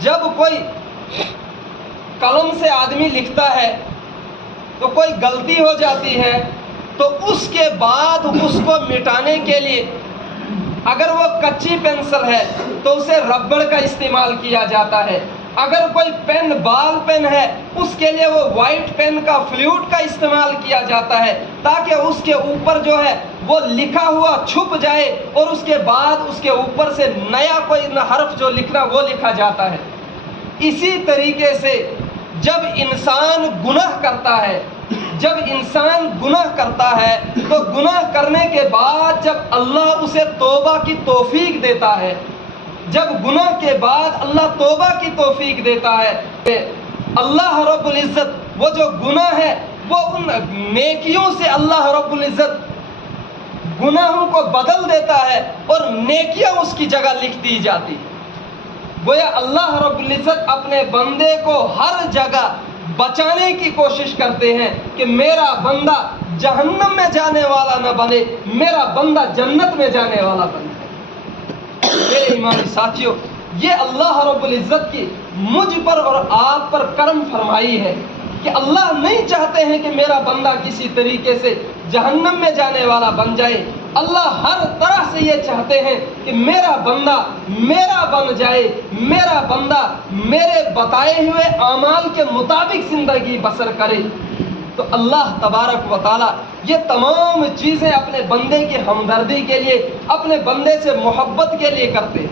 جب کوئی قلم سے آدمی لکھتا ہے تو کوئی غلطی ہو جاتی ہے تو اس کے بعد اس کو مٹانے کے لیے اگر وہ کچی پینسل ہے تو اسے ربڑ کا استعمال کیا جاتا ہے، اگر کوئی پین بال پین ہے اس کے لیے وہ وائٹ پین کا فلوئڈ کا استعمال کیا جاتا ہے تاکہ اس کے اوپر جو ہے وہ لکھا ہوا چھپ جائے اور اس کے بعد اس کے اوپر سے نیا کوئی حرف جو لکھنا وہ لکھا جاتا ہے۔ اسی طریقے سے جب انسان گناہ کرتا ہے تو گناہ کرنے کے بعد جب اللہ اسے توبہ کی توفیق دیتا ہے، جب گناہ کے بعد اللہ توبہ کی توفیق دیتا ہے، اللہ رب العزت وہ جو گناہ ہے وہ ان نیکیوں سے اللہ رب العزت گناہوں کو بدل دیتا ہے اور نیکیاں اس کی جگہ لکھ دی جاتی۔ گویا اللہ رب العزت اپنے بندے کو ہر جگہ بچانے کی کوشش کرتے ہیں کہ میرا بندہ جہنم میں جانے والا نہ بنے، میرا بندہ جنت میں جانے والا بنے۔ میرے ایمانی ساتھیوں، یہ اللہ رب العزت کی مجھ پر اور آپ پر کرم فرمائی ہے کہ اللہ نہیں چاہتے ہیں کہ میرا بندہ کسی طریقے سے جہنم میں جانے والا بن جائے۔ اللہ ہر طرح سے یہ چاہتے ہیں کہ میرا بندہ میرا بن جائے، میرا بندہ میرے بتائے ہوئے اعمال کے مطابق زندگی بسر کرے۔ تو اللہ تبارک و تعالیٰ یہ تمام چیزیں اپنے بندے کی ہمدردی کے لیے، اپنے بندے سے محبت کے لیے کرتے ہیں۔